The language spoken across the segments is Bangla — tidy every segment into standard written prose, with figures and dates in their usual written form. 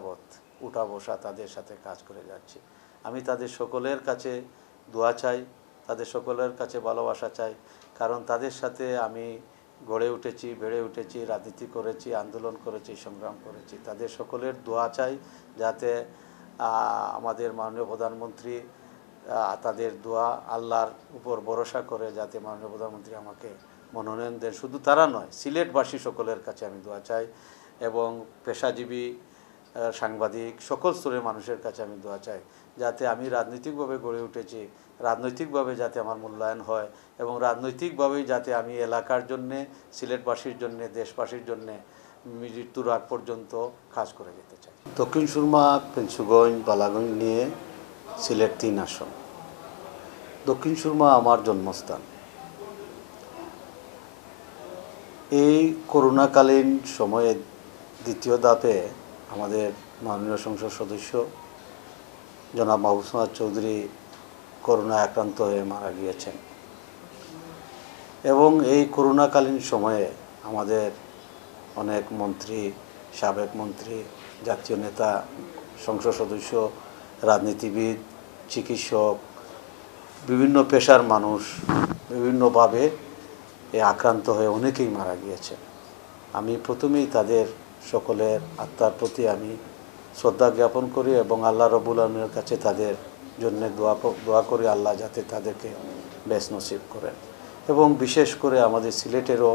যাবৎ উঠা বসা তাদের সাথে কাজ করে যাচ্ছি। আমি তাদের সকলের কাছে দোয়া চাই, তাদের সকলের কাছে ভালোবাসা চাই, কারণ তাদের সাথে আমি গড়ে উঠেছি, বেড়ে উঠেছি, রাজনীতি করেছি, আন্দোলন করেছি, সংগ্রাম করেছি। তাদের সকলের দোয়া চাই যাতে আমাদের মাননীয় প্রধানমন্ত্রী তাদের দোয়া আল্লাহর উপর ভরসা করে যাতে মাননীয় প্রধানমন্ত্রী আমাকে মনোনয়ন দেন। শুধু তারা নয়, সিলেটবাসী সকলের কাছে আমি দোয়া চাই এবং পেশাজীবী সাংবাদিক সকল স্তরের মানুষের কাছে আমি দোয়া চাই যাতে আমি রাজনৈতিকভাবে গড়ে উঠেছি, রাজনৈতিকভাবে যাতে আমার মূল্যায়ন হয় এবং রাজনৈতিকভাবেই যাতে আমি এলাকার জন্যে, সিলেটবাসীর জন্যে, দেশবাসীর জন্যে মৃত্যুর আগ পর্যন্ত কাজ করে যেতে চাই। দক্ষিণ সুরমা, পেঞ্চুগঞ্জ, বালাগঞ্জ নিয়ে সিলেট 3 আসন। দক্ষিণ সুরমা আমার জন্মস্থান। এই করোনাকালীন সময়ে দ্বিতীয় ধাপে আমাদের মাননীয় সংসদ সদস্য জনাব মাহবুব চৌধুরী করোনায় আক্রান্ত হয়ে মারা গিয়েছেন এবং এই করোনাকালীন সময়ে আমাদের অনেক মন্ত্রী, সাবেক মন্ত্রী, জাতীয় নেতা, সংসদ সদস্য, রাজনীতিবিদ, চিকিৎসক, বিভিন্ন পেশার মানুষ বিভিন্নভাবে আক্রান্ত হয়ে অনেকেই মারা গিয়েছে। আমি প্রথমেই তাদের সকলের আত্মার প্রতি আমি শ্রদ্ধা জ্ঞাপন করি এবং আল্লাহ রব্বুল আলামিনের কাছে তাদের জন্য দোয়া করি আল্লাহ যাতে তাদেরকে বেশ নসিব করেন। এবং বিশেষ করে আমাদের সিলেটেরও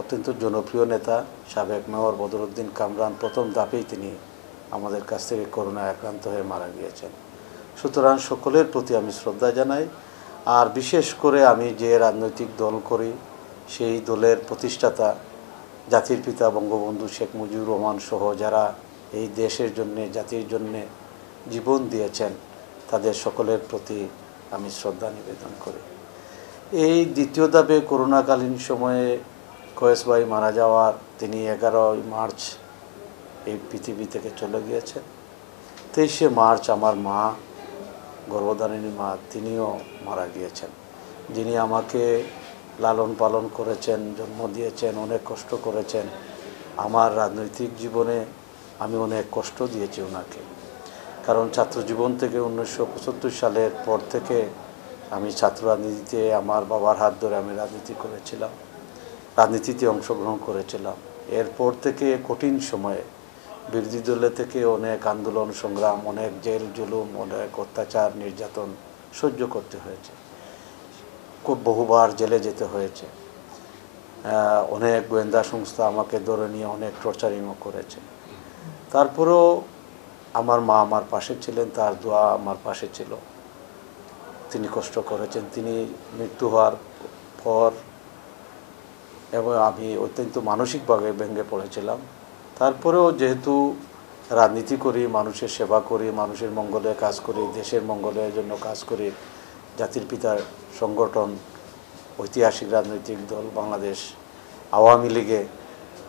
অত্যন্ত জনপ্রিয় নেতা সাবেক মেয়র বদরুদ্দিন কামরান প্রথম ধাপেই তিনি আমাদের কাছ থেকে করোনায় আক্রান্ত হয়ে মারা গিয়েছেন। সুতরাং সকলের প্রতি আমি শ্রদ্ধা জানাই। আর বিশেষ করে আমি যে রাজনৈতিক দল করি সেই দলের প্রতিষ্ঠাতা জাতির পিতা বঙ্গবন্ধু শেখ মুজিবুর রহমান সহ যারা এই দেশের জন্যে, জাতির জন্যে জীবন দিয়েছেন তাদের সকলের প্রতি আমি শ্রদ্ধা নিবেদন করি। এই দ্বিতীয় ধাপে করোনাকালীন সময়ে কয়েস ভাই মারা যাওয়ার তিনি 11 মার্চ এই পৃথিবী থেকে চলে গিয়েছেন। 23শে মার্চ আমার মা, গর্ভধারিণী মা, তিনিও মারা গিয়েছেন, যিনি আমাকে লালন পালন করেছেন, জন্ম দিয়েছেন, অনেক কষ্ট করেছেন। আমার রাজনৈতিক জীবনে আমি অনেক কষ্ট দিয়েছি ওনাকে, কারণ ছাত্র জীবন থেকে 1975 সালের পর থেকে আমি ছাত্র রাজনীতিতে আমার বাবার হাত ধরে আমি রাজনীতি করেছিলাম, রাজনীতিতে অংশগ্রহণ করেছিলাম। এরপর থেকে কঠিন সময়ে বিরোধী দলের থেকে অনেক আন্দোলন সংগ্রাম, অনেক জেল জুলুম, অনেক অত্যাচার নির্যাতন সহ্য করতে হয়েছে, খুব বহুবার জেলে যেতে হয়েছে। অনেক গোয়েন্দা সংস্থা আমাকে ধরে নিয়ে অনেক টর্চারিংও করেছে। তারপরেও আমার মা আমার পাশে ছিলেন, তার দোয়া আমার পাশে ছিল। তিনি কষ্ট করেছেন। তিনি মৃত্যু হওয়ার পর এবং আমি অত্যন্ত মানসিকভাবে ভেঙে পড়েছিলাম। তারপরেও যেহেতু রাজনীতি করি, মানুষের সেবা করি, মানুষের মঙ্গলে কাজ করি, দেশের মঙ্গলের জন্য কাজ করি, জাতির পিতার সংগঠন ঐতিহাসিক রাজনৈতিক দল বাংলাদেশ আওয়ামী লীগে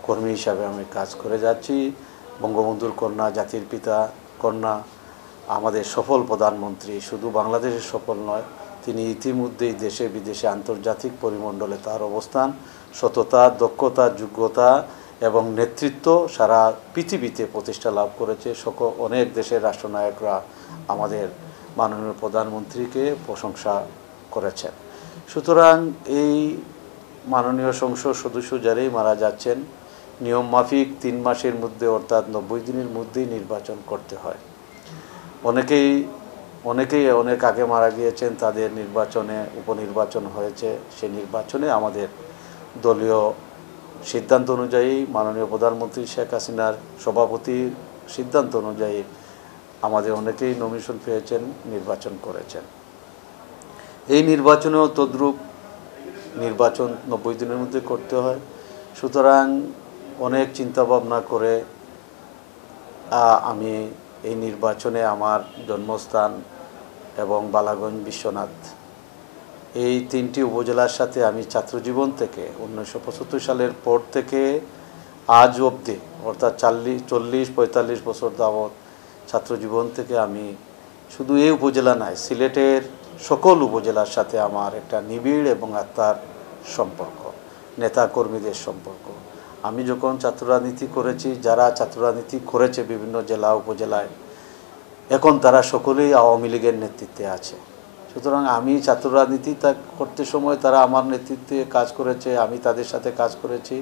কর্মী হিসাবে আমি কাজ করে যাচ্ছি। বঙ্গবন্ধুর কন্যা, জাতির পিতা কন্যা, আমাদের সফল প্রধানমন্ত্রী শুধু বাংলাদেশের সফল নয়, তিনি ইতিমধ্যেই দেশে বিদেশে আন্তর্জাতিক পরিমণ্ডলে তার অবস্থান, সততা, দক্ষতা, যোগ্যতা এবং নেতৃত্ব সারা পৃথিবীতে প্রতিষ্ঠা লাভ করেছে। অনেক দেশের রাষ্ট্রনায়করা আমাদের মাননীয় প্রধানমন্ত্রীকে প্রশংসা করেছেন। সুতরাং এই মাননীয় সংসদ সদস্য যারাই মারা যাচ্ছেন, নিয়ম মাফিক 3 মাসের মধ্যে অর্থাৎ 90 দিনের মধ্যেই নির্বাচন করতে হয়। অনেকেই অনেক আগে মারা গিয়েছেন, তাদের নির্বাচনে উপনির্বাচন হয়েছে। সেই নির্বাচনে আমাদের দলীয় সিদ্ধান্ত অনুযায়ী মাননীয় প্রধানমন্ত্রী শেখ হাসিনার সভাপতির সিদ্ধান্ত অনুযায়ী আমাদের অনেকেই নমিনেশন পেয়েছেন, নির্বাচন করেছেন। এই নির্বাচনেও তদ্রূপ নির্বাচন 90 দিনের মধ্যে করতে হয়। সুতরাং অনেক চিন্তাভাবনা করে আমি এই নির্বাচনে আমার জন্মস্থান এবং বালাগঞ্জ, বিশ্বনাথ এই 3টি উপজেলার সাথে আমি ছাত্রজীবন থেকে 1975 সালের পর থেকে আজ অবধি অর্থাৎ 40-45 বছর যাবৎ ছাত্রজীবন থেকে আমি শুধু এই উপজেলা নয়, সিলেটের সকল উপজেলার সাথে আমার একটা নিবিড় এবং আত্মার সম্পর্ক, নেতা কর্মীদের সম্পর্ক। আমি যখন ছাত্র রাজনীতি করেছি, যারা ছাত্র রাজনীতি করেছে বিভিন্ন জেলা উপজেলায়, এখন তারা সকলেই আওয়ামী লীগের নেতৃত্বে আছে। সুতরাং আমি ছাত্র রাজনীতি করতে সময় তারা আমার নেতৃত্বে কাজ করেছে, আমি তাদের সাথে কাজ করেছি,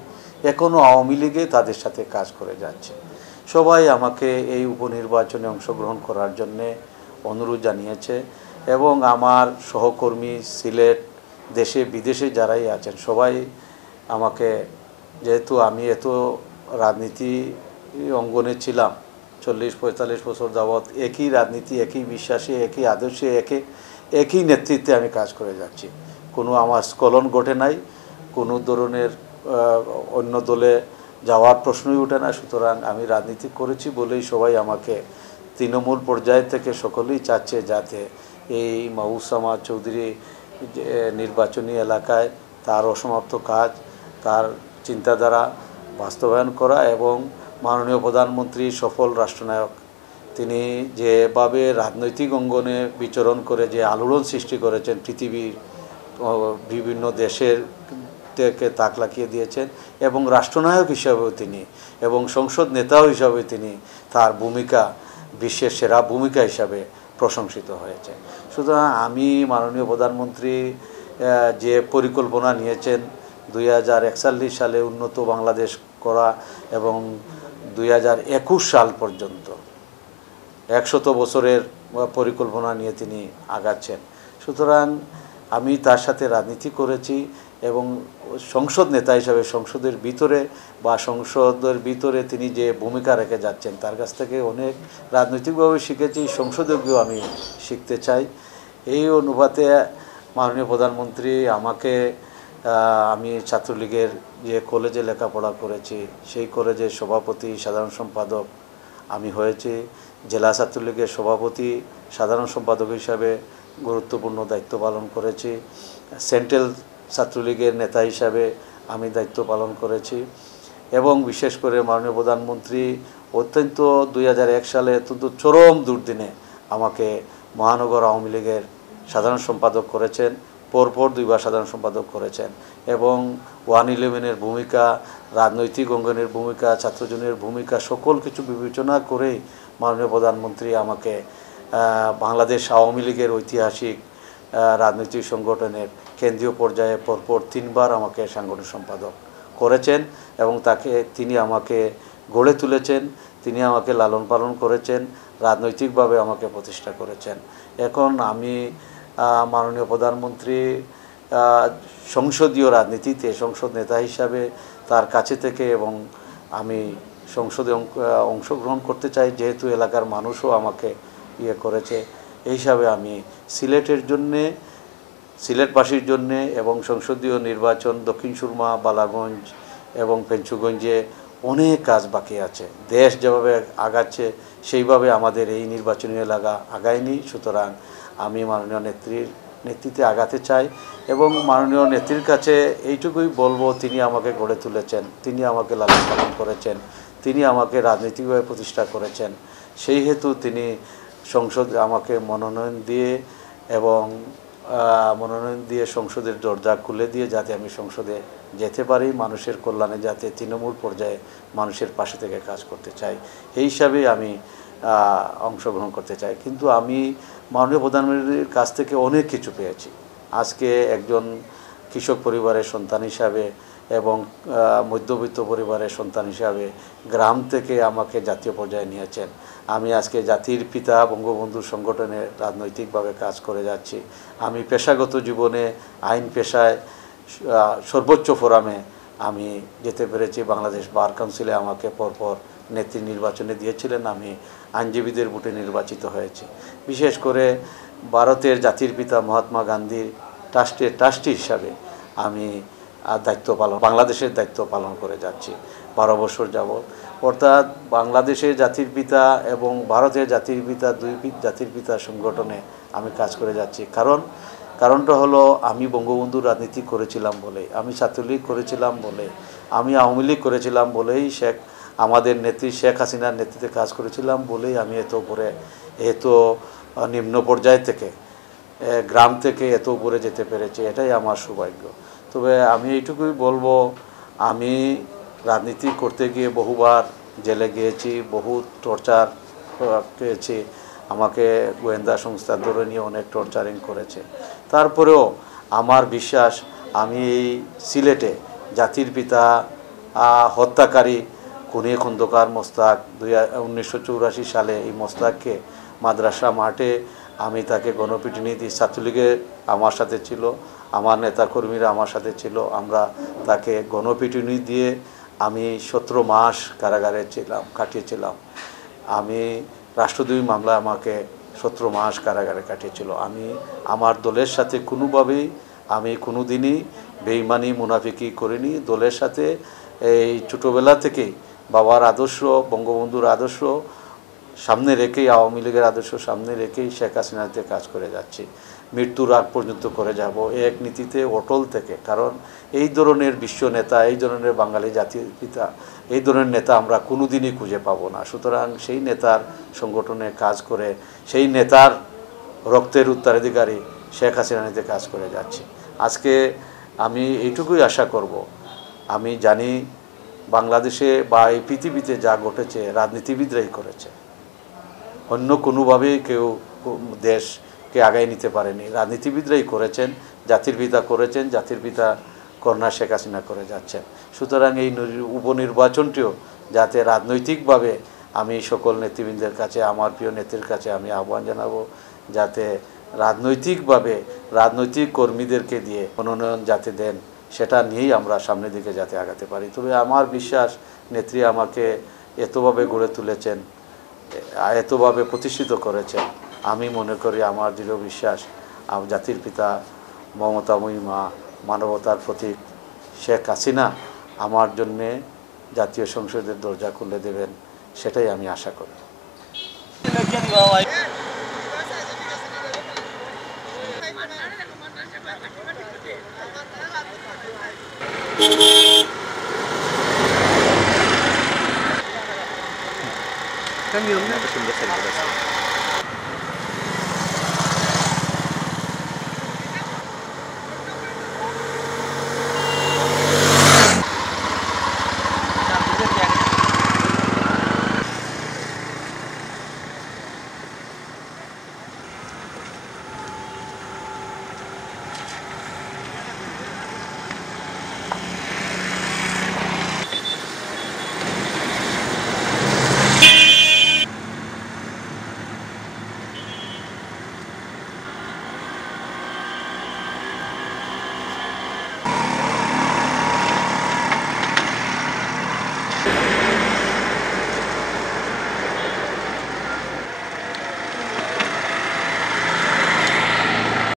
এখনও আওয়ামী লীগে তাদের সাথে কাজ করে যাচ্ছে। সবাই আমাকে এই উপনির্বাচনে অংশগ্রহণ করার জন্যে অনুরোধ জানিয়েছে এবং আমার সহকর্মী সিলেট, দেশে বিদেশে যারাই আছেন সবাই আমাকে, যেহেতু আমি এত রাজনীতি অঙ্গনে ছিলাম 40-45 বছর যাবৎ, একই রাজনীতি, একই বিশ্বাসে, একই আদর্শে, একই নেতৃত্বে আমি কাজ করে যাচ্ছি। কোনো আমার স্খলন ঘটে নাই, কোনো ধরনের অন্য দলে যাওয়ার প্রশ্নই ওঠে না। সুতরাং আমি রাজনীতি করেছি বলেই সবাই আমাকে তৃণমূল পর্যায় থেকে সকলেই চাচ্ছে যাতে এই মাহবুব চৌধুরী নির্বাচনী এলাকায় তার অসমাপ্ত কাজ, তার চিন্তাধারা বাস্তবায়ন করা এবং মাননীয় প্রধানমন্ত্রী সফল রাষ্ট্রনায়ক, তিনি যেভাবে রাজনৈতিক অঙ্গনে বিচরণ করে যে আলোড়ন সৃষ্টি করেছেন, পৃথিবীর বিভিন্ন দেশের থেকে তাক লাগিয়ে দিয়েছেন এবং রাষ্ট্রনায়ক হিসাবেও তিনি এবং সংসদ নেতাও হিসাবে তিনি, তার ভূমিকা বিশ্বের সেরা ভূমিকা হিসাবে প্রশংসিত হয়েছে। সুতরাং আমি মাননীয় প্রধানমন্ত্রী যে পরিকল্পনা নিয়েছেন 2041 সালে উন্নত বাংলাদেশ করা এবং 2021 সাল পর্যন্ত 100 বছরের পরিকল্পনা নিয়ে তিনি আগাচ্ছেন। সুতরাং আমি তার সাথে রাজনীতি করেছি এবং সংসদ নেতা হিসাবে সংসদের ভিতরে তিনি যে ভূমিকা রেখে যাচ্ছেন তার কাছ থেকে অনেক রাজনৈতিকভাবে শিখেছি, সংসদে গিয়েও আমি শিখতে চাই। এই অনুপাতে মাননীয় প্রধানমন্ত্রী আমাকে, আমি ছাত্রলীগের যে কলেজে লেখাপড়া করেছি সেই কলেজের সভাপতি, সাধারণ সম্পাদক আমি হয়েছি, জেলা ছাত্রলীগের সভাপতি, সাধারণ সম্পাদক হিসাবে গুরুত্বপূর্ণ দায়িত্ব পালন করেছি, সেন্ট্রাল ছাত্রলীগের নেতা হিসাবে আমি দায়িত্ব পালন করেছি এবং বিশেষ করে মাননীয় প্রধানমন্ত্রী 2001 সালে অত্যন্ত চরম দুর্দিনে আমাকে মহানগর আওয়ামী লীগের সাধারণ সম্পাদক করেছেন, পরপর 2 বার সাধারণ সম্পাদক করেছেন এবং 111-এর ভূমিকা, রাজনৈতিক অঙ্গনের ভূমিকা, ছাত্রজনের ভূমিকা সকল কিছু বিবেচনা করেই মাননীয় প্রধানমন্ত্রী আমাকে বাংলাদেশ আওয়ামী লীগের ঐতিহাসিক রাজনৈতিক সংগঠনের কেন্দ্রীয় পর্যায়ে পরপর 3 বার আমাকে সাংগঠনিক সম্পাদক করেছেন এবং তিনি আমাকে গড়ে তুলেছেন, তিনি আমাকে লালন পালন করেছেন, রাজনৈতিকভাবে আমাকে প্রতিষ্ঠা করেছেন। এখন আমি মাননীয় প্রধানমন্ত্রী সংসদীয় রাজনীতিতে সংসদ নেতা হিসাবে তার কাছে থেকে এবং আমি সংসদে অংশগ্রহণ করতে চাই, যেহেতু এলাকার মানুষও আমাকে করেছে, এই হিসাবে আমি সিলেটবাসীর জন্যে এবং সংসদীয় নির্বাচন দক্ষিণ সুরমা, বালাগঞ্জ এবং পেঞ্চুগঞ্জে অনেক কাজ বাকি আছে। দেশ যেভাবে আগাচ্ছে সেইভাবে আমাদের এই নির্বাচনী এলাকা আগায়নি। সুতরাং আমি মাননীয় নেতৃত্বে আগাতে চাই এবং মাননীয় নেত্রীর কাছে এইটুকুই বলবো, তিনি আমাকে গড়ে তুলেছেন, তিনি আমাকে লালন পালন করেছেন, তিনি আমাকে রাজনৈতিকভাবে প্রতিষ্ঠা করেছেন। সেই হেতু তিনি সংসদে আমাকে মনোনয়ন দিয়ে সংসদের দরজা খুলে দিয়ে যাতে আমি সংসদে যেতে পারি, মানুষের কল্যাণে যাতে তৃণমূল পর্যায়ে মানুষের পাশে থেকে কাজ করতে চাই, এই হিসাবেই আমি অংশগ্রহণ করতে চাই। কিন্তু আমি মাননীয় প্রধানমন্ত্রীর কাছ থেকে অনেক কিছু পেয়েছি। আজকে একজন কৃষক পরিবারের সন্তান হিসাবে এবং মধ্যবিত্ত পরিবারের সন্তান হিসাবে গ্রাম থেকে আমাকে জাতীয় পর্যায়ে নিয়েছেন। আমি আজকে জাতির পিতা বঙ্গবন্ধু সংগঠনে রাজনৈতিকভাবে কাজ করে যাচ্ছি। আমি পেশাগত জীবনে আইন পেশায় সর্বোচ্চ ফোরামে আমি যেতে পেরেছি। বাংলাদেশ বার কাউন্সিলে আমাকে পরপর নেত্রী নির্বাচনে দিয়েছিলেন, আমি আইনজীবীদের ভোটে নির্বাচিত হয়েছি। বিশেষ করে ভারতের জাতির পিতা মহাত্মা গান্ধীর ট্রাস্টি হিসাবে আমি বাংলাদেশের দায়িত্ব পালন করে যাচ্ছি 12 বছর যাবৎ। অর্থাৎ বাংলাদেশের জাতির পিতা এবং ভারতের জাতির পিতা, দুই জাতির পিতা সংগঠনে আমি কাজ করে যাচ্ছি। কারণটা হলো আমি বঙ্গবন্ধুর রাজনীতি করেছিলাম বলে, আমি ছাত্রলীগ করেছিলাম বলে, আমি আওয়ামী লীগ করেছিলাম বলেই, আমাদের নেত্রী শেখ হাসিনার নেতৃত্বে কাজ করেছিলাম বলেই আমি এত নিম্ন পর্যায় থেকে, গ্রাম থেকে এত উপরে যেতে পেরেছি। এটাই আমার সৌভাগ্য। তবে আমি এইটুকুই বলবো, আমি রাজনীতি করতে গিয়ে বহুবার জেলে গিয়েছি, বহু টর্চার পেয়েছি, আমাকে গোয়েন্দা সংস্থা ধরে নিয়ে অনেক টর্চারিং করেছে। তারপরেও আমার বিশ্বাস আমি এই সিলেটে জাতির পিতা হত্যাকারী খুনি খন্দকার মোস্তাক 1984 সালে এই মোস্তাককে মাদ্রাসা মাঠে আমি তাকে গণপিটুনি দিই। ছাত্রলীগে আমার সাথে ছিল, আমার নেতাকর্মীরা আমার সাথে ছিল, আমরা তাকে গণপিটুনি দিয়ে আমি 17 মাস কারাগারে কাটিয়েছিলাম। আমি রাষ্ট্রদ্রোহী মামলা আমাকে 17 মাস কারাগারে কাটিয়েছিল। আমি আমার দলের সাথে কোনোভাবেই আমি কোনো দিনই বেইমানি মুনাফিকি করিনি। দলের সাথে এই ছোটোবেলা থেকেই বাবার আদর্শ, বঙ্গবন্ধুর আদর্শ সামনে রেখেই, আওয়ামী লীগের আদর্শ সামনে রেখেই শেখ হাসিনাতে কাজ করে যাচ্ছি, মৃত্যুর আগ পর্যন্ত করে যাব এক নীতিতে অটল থেকে। কারণ এই ধরনের বিশ্ব নেতা, এই ধরনের বাঙালি জাতির পিতা, এই ধরনের নেতা আমরা কোনো দিনই খুঁজে পাবো না। সুতরাং সেই নেতার সংগঠনে কাজ করে, সেই নেতার রক্তের উত্তরাধিকারী শেখ হাসিনাতে কাজ করে যাচ্ছি। আজকে আমি এইটুকুই আশা করব, আমি জানি বাংলাদেশে বা এই পৃথিবীতে যা ঘটেছে রাজনীতিবিদরাই করেছে, অন্য কোনোভাবেই কেউ দেশকে আগায় নিতে পারেনি। রাজনীতিবিদরাই করেছেন, জাতির পিতা করেছেন, জাতির পিতা কন্যা শেখ হাসিনা করে যাচ্ছেন। সুতরাং এই উপনির্বাচনটিও যাতে রাজনৈতিকভাবে, আমি সকল নেতৃবৃন্দের কাছে, আমার প্রিয় নেত্রীর কাছে আমি আহ্বান জানাবো, যাতে রাজনৈতিকভাবে রাজনৈতিক কর্মীদেরকে দিয়ে মনোনয়ন যাতে দেন, সেটা নিয়েই আমরা সামনের দিকে যাতে আগাতে পারি। তবে আমার বিশ্বাস নেত্রী আমাকে এতভাবে গড়ে তুলেছেন, এতভাবে প্রতিষ্ঠিত করেছেন, আমি মনে করি আমার দৃঢ় বিশ্বাস জাতির পিতা মমতাময়ী মা, মানবতার প্রতীক শেখ হাসিনা আমার জন্যে জাতীয় সংসদের দরজা খুলে দেবেন, সেটাই আমি আশা করি। Kan yun na.